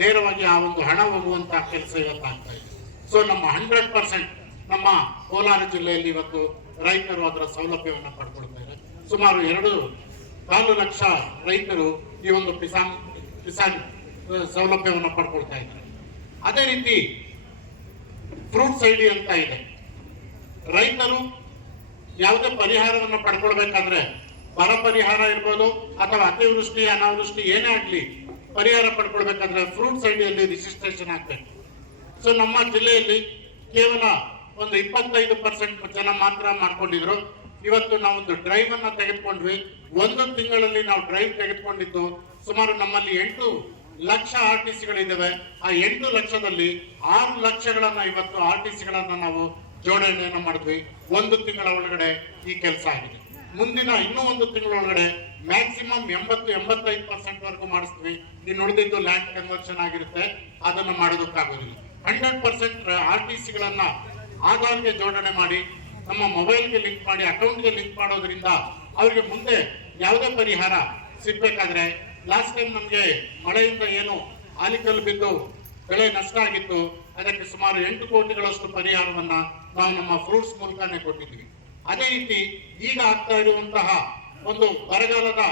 ನೇರವಾಗಿ ಆ ಒಂದು ಹಣ ಹೋಗುವಂತಹ ಕೆಲಸ ಇವತ್ತು ಆಗ್ತಾ ಇದೆ ಸೊ ನಮ್ಮ ಹಂಡ್ರೆಡ್ ಪರ್ಸೆಂಟ್ ನಮ್ಮ ಕೋಲಾರ ಜಿಲ್ಲೆಯಲ್ಲಿ ಇವತ್ತು ರೈತರು ಅದರ ಸೌಲಭ್ಯವನ್ನು ಇದ್ದಾರೆ ಸುಮಾರು ಎರಡು ಕಾಲು ಲಕ್ಷ ರೈತರು ಈ ಒಂದು ಕಿಸಾನ್ ಕಿಸಾನ್ ಸೌಲಭ್ಯವನ್ನು ಪಡ್ಕೊಳ್ತಾ ಇದ್ದಾರೆ ಅದೇ ರೀತಿ ಫ್ರೂಟ್ಸ್ ಐಡಿ ಅಂತ ಇದೆ ರೈತರು ಯಾವುದೇ ಪರಿಹಾರವನ್ನು ಪಡ್ಕೊಳ್ಬೇಕಂದ್ರೆ ಬರ ಪರಿಹಾರ ಇರ್ಬೋದು ಅಥವಾ ಅತಿವೃಷ್ಟಿ ಅನಾವೃಷ್ಟಿ ಏನೇ ಆಗಲಿ ಪರಿಹಾರ ಪಡ್ಕೊಳ್ಬೇಕಂದ್ರೆ ಫ್ರೂಟ್ಸ್ ಐಡಿಯಲ್ಲಿ ರಿಜಿಸ್ಟ್ರೇಷನ್ ಆಗ್ಬೇಕು ಸೊ ನಮ್ಮ ಜಿಲ್ಲೆಯಲ್ಲಿ ಕೇವಲ ಒಂದು ಇಪ್ಪತ್ತೈದು ಪರ್ಸೆಂಟ್ ಜನ ಮಾತ್ರ ಮಾಡ್ಕೊಂಡಿದ್ರು ಇವತ್ತು ನಾವೊಂದು ಡ್ರೈವ್ ಅನ್ನ ತೆಗೆದುಕೊಂಡ್ವಿ ಒಂದು ತಿಂಗಳಲ್ಲಿ ನಾವು ಡ್ರೈವ್ ತೆಗೆದುಕೊಂಡಿದ್ದು ಸುಮಾರು ನಮ್ಮಲ್ಲಿ ಎಂಟು ಲಕ್ಷ ಆರ್ ಟಿ ಸಿಗಳಿದ್ದಾವೆ ಆ ಎಂಟು ಲಕ್ಷದಲ್ಲಿ ಆರು ಲಕ್ಷಗಳನ್ನ ಇವತ್ತು ಆರ್ ಟಿ ಸಿಗಳನ್ನ ನಾವು ಜೋಡಣೆಯನ್ನು ಮಾಡಿದ್ವಿ ಒಂದು ತಿಂಗಳ ಒಳಗಡೆ ಈ ಕೆಲಸ ಆಗಿದೆ ಮುಂದಿನ ಇನ್ನೂ ಒಂದು ತಿಂಗಳೊಳಗಡೆ ಮ್ಯಾಕ್ಸಿಮಮ್ ಎಂಬತ್ತು ಎಂಬತ್ತೈದು ಪರ್ಸೆಂಟ್ ವರೆಗೂ ಮಾಡಿಸ್ತೀವಿ ನೀವು ಉಳಿದಿದ್ದು ಲ್ಯಾಂಡ್ ಕನ್ವರ್ಷನ್ ಆಗಿರುತ್ತೆ ಅದನ್ನು ಮಾಡೋದಕ್ಕಾಗೋದಿಲ್ಲ ಹಂಡ್ರೆಡ್ ಪರ್ಸೆಂಟ್ ಆರ್ ಟಿ ಸಿಗಳನ್ನ ಆಧಾರ್ಗೆ ಜೋಡಣೆ ಮಾಡಿ ನಮ್ಮ ಮೊಬೈಲ್ಗೆ ಲಿಂಕ್ ಮಾಡಿ ಅಕೌಂಟ್ಗೆ ಲಿಂಕ್ ಮಾಡೋದ್ರಿಂದ ಅವರಿಗೆ ಮುಂದೆ ಯಾವುದೇ ಪರಿಹಾರ ಸಿಗ್ಬೇಕಾದ್ರೆ ಲಾಸ್ಟ್ ಟೈಮ್ ನಮಗೆ ಮಳೆಯಿಂದ ಏನು ಆಲಿಕಲ್ಲು ಬಿದ್ದು ಬೆಳೆ ನಷ್ಟ ಆಗಿತ್ತು ಅದಕ್ಕೆ ಸುಮಾರು ಎಂಟು ಕೋಟಿಗಳಷ್ಟು ಪರಿಹಾರವನ್ನ ನಾವು ನಮ್ಮ ಫ್ರೂಟ್ಸ್ ಮೂಲಕನೇ ಕೊಟ್ಟಿದ್ವಿ ಅದೇ ರೀತಿ ಈಗ ಆಗ್ತಾ ಇರುವಂತಹ ಒಂದು ಬರಗಾಲದ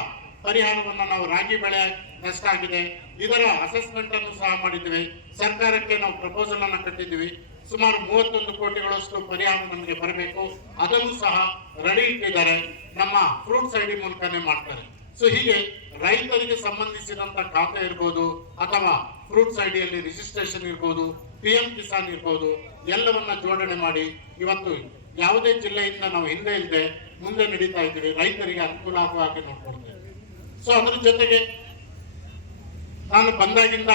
ಪರಿಹಾರವನ್ನು ನಾವು ರಾಗಿ ಬೆಳೆ ನಷ್ಟ ಆಗಿದೆ ಇದರ ಅಸೆಸ್ಮೆಂಟ್ ಅನ್ನು ಸಹ ಮಾಡಿದ್ದೇವೆ ಸರ್ಕಾರಕ್ಕೆ ನಾವು ಪ್ರಪೋಸಲ್ ಅನ್ನು ಕಟ್ಟಿದ್ದೀವಿ ಸುಮಾರು ಮೂವತ್ತೊಂದು ಕೋಟಿಗಳಷ್ಟು ಪರಿಹಾರ ನಮಗೆ ಬರಬೇಕು ಅದನ್ನು ಸಹ ರೆಡಿ ಇಟ್ಟಿದ್ದಾರೆ ನಮ್ಮ ಫ್ರೂಟ್ಸ್ ಐಡಿ ಮೂಲಕನೇ ಮಾಡ್ತಾರೆ ಸೊ ಹೀಗೆ ರೈತರಿಗೆ ಸಂಬಂಧಿಸಿದಂತ ಖಾತೆ ಇರ್ಬೋದು ಅಥವಾ ಫ್ರೂಟ್ಸ್ ಐಡಿಯಲ್ಲಿ ರಿಜಿಸ್ಟ್ರೇಷನ್ ಇರ್ಬೋದು ಪಿ ಎಂ ಕಿಸಾನ್ ಇರ್ಬೋದು ಎಲ್ಲವನ್ನ ಜೋಡಣೆ ಮಾಡಿ ಇವತ್ತು ಯಾವುದೇ ಜಿಲ್ಲೆಯಿಂದ ನಾವು ಹಿಂದೆ ಇಲ್ಲದೆ ಮುಂದೆ ನಡೀತಾ ಇದ್ದೀವಿ ರೈತರಿಗೆ ಅನುಕೂಲ ಆಗುವ ಹಾಗೆ ನೋಡ್ಕೊಳ್ತೇವೆ ಸೊ ಅದ್ರ ಜೊತೆಗೆ ನಾನು ಬಂದಾಗಿಂದ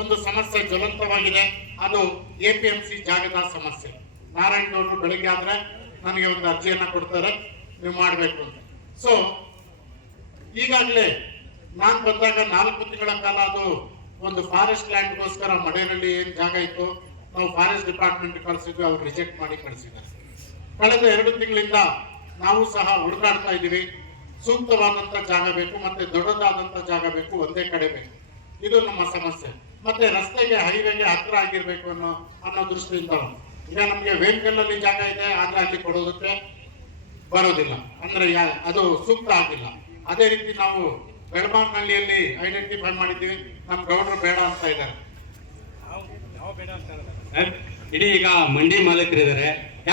ಒಂದು ಸಮಸ್ಯೆ ಜ್ವಲಂತವಾಗಿದೆ ಅದು ಎ ಪಿ ಎಂ ಸಿ ಜಾಗದ ಸಮಸ್ಯೆ ನಾರಾಯಣಗೌಡರು ಬೆಳಿಗ್ಗೆ ಆದ್ರೆ ನನಗೆ ಒಂದು ಅರ್ಜಿಯನ್ನ ಕೊಡ್ತಾರೆ ನೀವು ಮಾಡಬೇಕು ಅಂತ ಸೊ ಈಗಾಗಲೇ ನಾನು ಬಂದಾಗ ನಾಲ್ಕು ತಿಂಗಳ ಕಾಲ ಅದು ಒಂದು ಫಾರೆಸ್ಟ್ ಲ್ಯಾಂಡ್ಗೋಸ್ಕರ ಮಡೇರಲ್ಲಿ ಏನು ಜಾಗ ಇತ್ತು ನಾವು ಫಾರೆಸ್ಟ್ ಡಿಪಾರ್ಟ್ಮೆಂಟ್ ಕಳಿಸಿದ್ವಿ ಅವ್ರು ರಿಜೆಕ್ಟ್ ಮಾಡಿ ಕಳಿಸಿದ್ದಾರೆ ಕಳೆದ ಎರಡು ತಿಂಗಳಿಂದ ನಾವು ಸಹ ಹುಡುಕಾಡ್ತಾ ಇದ್ದೀವಿ ಸೂಕ್ತವಾದಂಥ ಜಾಗ ಬೇಕು ಮತ್ತೆ ದೊಡ್ಡದಾದಂಥ ಜಾಗ ಬೇಕು ಒಂದೇ ಕಡೆ ಬೇಕು ಇದು ನಮ್ಮ ಸಮಸ್ಯೆ ಮತ್ತೆ ರಸ್ತೆಗೆ ಹೈವೇಗೆ ಹತ್ತಿರ ಆಗಿರ್ಬೇಕು ಅನ್ನೋ ಅನ್ನೋ ದೃಷ್ಟಿಯಿಂದ ಈಗ ನಮಗೆ ವೆಹಿಕಲಲ್ಲಿ ಜಾಗ ಇದೆ ಆದರೆ ಅಲ್ಲಿ ಕೊಡೋದಕ್ಕೆ ಬರೋದಿಲ್ಲ ಅಂದ್ರೆ ಅದು ಸೂಕ್ತ ಆಗಿಲ್ಲ ಅದೇ ರೀತಿ ನಾವು ಬೆಳಬಾಗ್ನಹಳ್ಳಿಯಲ್ಲಿ ಐಡೆಂಟಿಫೈ ಮಾಡಿದ್ದೀವಿ ನಮ್ಮ ಗೌಡ್ರು ಬೇಡ ಅಂತ ಇದ್ದಾರೆ ಇಡೀ ಈಗ ಮಂಡಿ ಮಾಲೀಕರಿದ್ದಾರೆ